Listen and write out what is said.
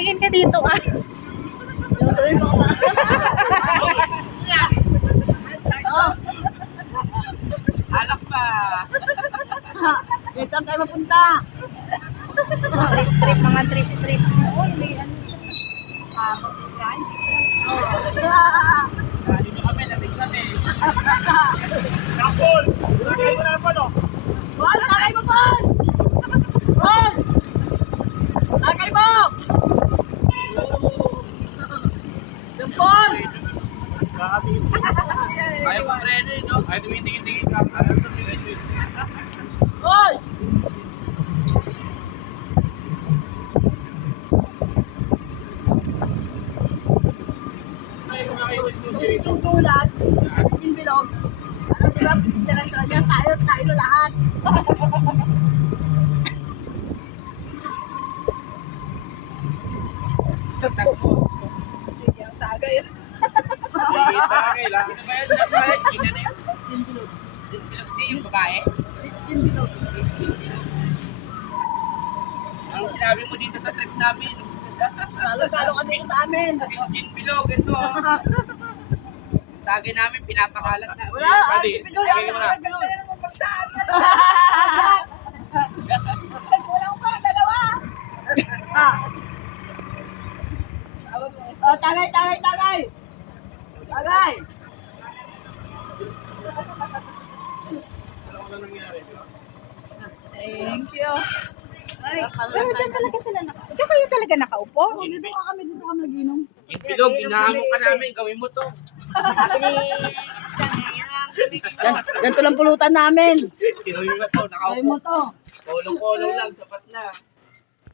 tingin ka dito ah. Tuloy mo ba? Alak pa. Saan tayo mapunta? Trip, mga trip. Uy, may ano siya. Yan. Dito kami, lamig kami. Kapol! Lagay mo na naman, oh. Bon, tagay mo, Bon! Bon! Tagay mo! Yung Bon! Kaya mo ready, no? Ay, tumitingin-tingin ka. Ayaw tumitingin. Bon! Yung tulad, yung bilog. Ano, di ba? Sila tayo lahat. Sige, ang tagay. Sige, bagay lang. Ano ba yan? Ano ba yan? Gina na yun. Hindi yung babae. Yung bilog. Ang sinabi mo dito sa trip namin. Lalo ka dito sa amin. Gin bilog, ito. Tagay namin, pinapakalat na. Wala, Pwede. si Bilog. Tagay mo na. Kulang pa, dalawa. Oh, tagay. Tagay. Thank you. Ay, Pero dyan talaga sila Diyan kayo talaga nakaupo? dito kami naginom. Gin bilog, inahamon ka namin. Gawin mo to. Ganito lang pulutan namin. Tinuloy mo to. Gawin Nakaupo. mo to. Kolong-kolong lang, sapat na.